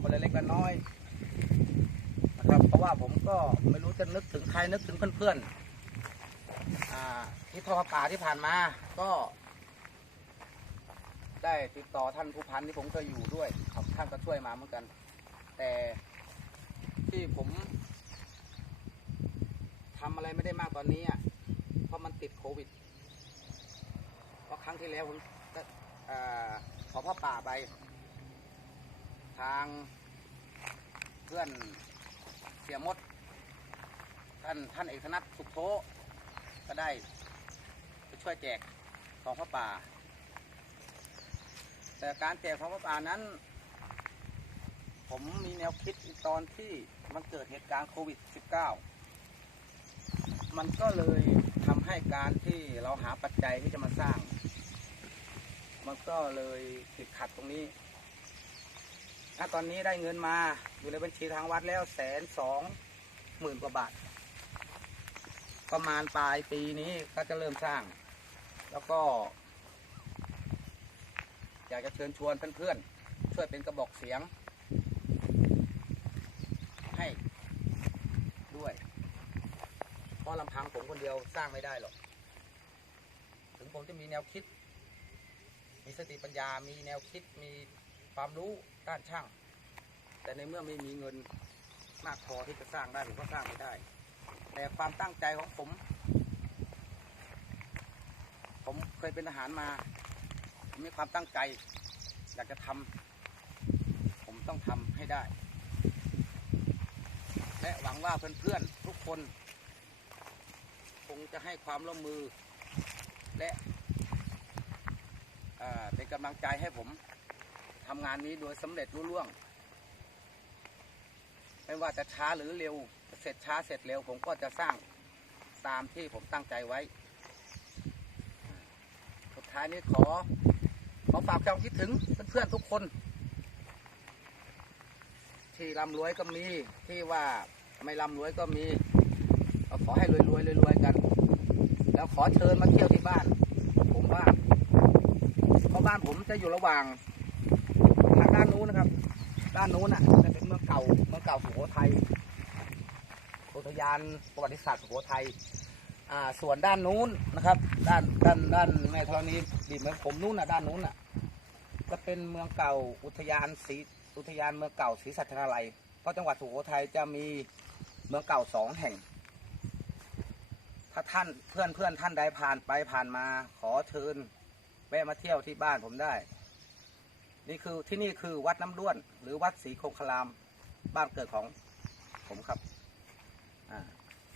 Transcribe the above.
คนเล็กๆน้อยนะครับเพราะว่าผมก็ไม่รู้จะนึกถึงใครนึกถึงเพื่อนๆอ่าที่ทอป่าที่ผ่านมาก็ ได้ติดต่อท่านผู้พันที่ผมเคยอยู่ด้วยครับท่านก็ช่วยมาเหมือนกัน แต่ที่ผมทำอะไรไม่ได้มากตอนนี้อะเพราะมันติดโควิดเพราะครั้งที่แล้วผมขอพ่อป่าไป ทางเพื่อนเสียมด ท่านท่านเอกนัทสุขโทก็ได้ไปช่วยแจกของพ่อป่า แต่การแจกของพระป่านั้น ผมมีแนวคิดตอนที่มันเกิดเหตุการณ์โควิด -19 มันก็เลยทำให้การที่เราหาปัจจัยที่จะมาสร้าง มันก็เลยติดขัดตรงนี้ ณตอนนี้ได้เงินมาอยู่ในบัญชีทางวัดแล้วแสนสองหมื่นกว่าบาท ประมาณปลายปีนี้ก็จะเริ่มสร้าง แล้วก็ อยากจะเชิญชวนเพื่อนๆ ช่วยเป็นกระบอกเสียง ให้ด้วย เพราะลำพังผมคนเดียวสร้างไม่ได้หรอก ถึงผมจะมีแนวคิด มีสติปัญญา มีแนวคิด มีความรู้ด้านช่าง แต่ในเมื่อไม่มีเงินมากพอที่จะสร้างได้ผมก็สร้างไม่ได้ แต่ความตั้งใจของผม ผมเคยเป็นทหารมาผมมีความตั้งใจ อยากจะทำผมต้องทำให้ได้ และหวังว่าเพื่อนๆทุกคน คงจะให้ความร่วมมือ และเอ่อเป็นกำลังใจให้ผมทำงานนี้โดยสำเร็จรุ่ล่วง ไม่ว่าจะช้าหรือเร็ว เสร็จช้าเสร็จเร็ว ผมก็จะสร้างตามที่ผมตั้งใจไว้ สุดท้ายนี้ขอ ขอฝากความคิดถึงเพื่อนๆทุกคน ที่ร่ำรวยก็มี ที่ว่าไม่ร่ำรวยก็มีขอให้รวยๆรวยๆกัน แล้วขอเชิญมาเที่ยวที่บ้าน ผมบ้านเพราะบ้านผมจะอยู่ระหว่างทางด้านนู้นนะครับ ด้านนู้นอะจะเป็นเมืองเก่าเมืองเก่าสุโขทัยอุทยานประวัติศาสตร์สุโขทัยอ่าส่วนด้านนู้นนะครับ ด้านด้านด้านแม่ธรณีดีเหมืองผมนู้นน่ะด้านนู้นน่ะจะเป็นเมืองเก่าอุทยานศรีอุทยานเมืองเก่าศรีสัชนาลัยเพราะจังหวัดสุโขทัยจะมีเมืองเก่าสองแห่ง ถ้าท่านเพื่อนเพื่อนท่านใดผ่านไปผ่านมา ขอเชิญแวะมาเที่ยวที่บ้านผมได้ นี่คือที่นี่คือวัดน้ำด้วน หรือวัดศรีคงคลามบ้านเกิดของผมครับอ่า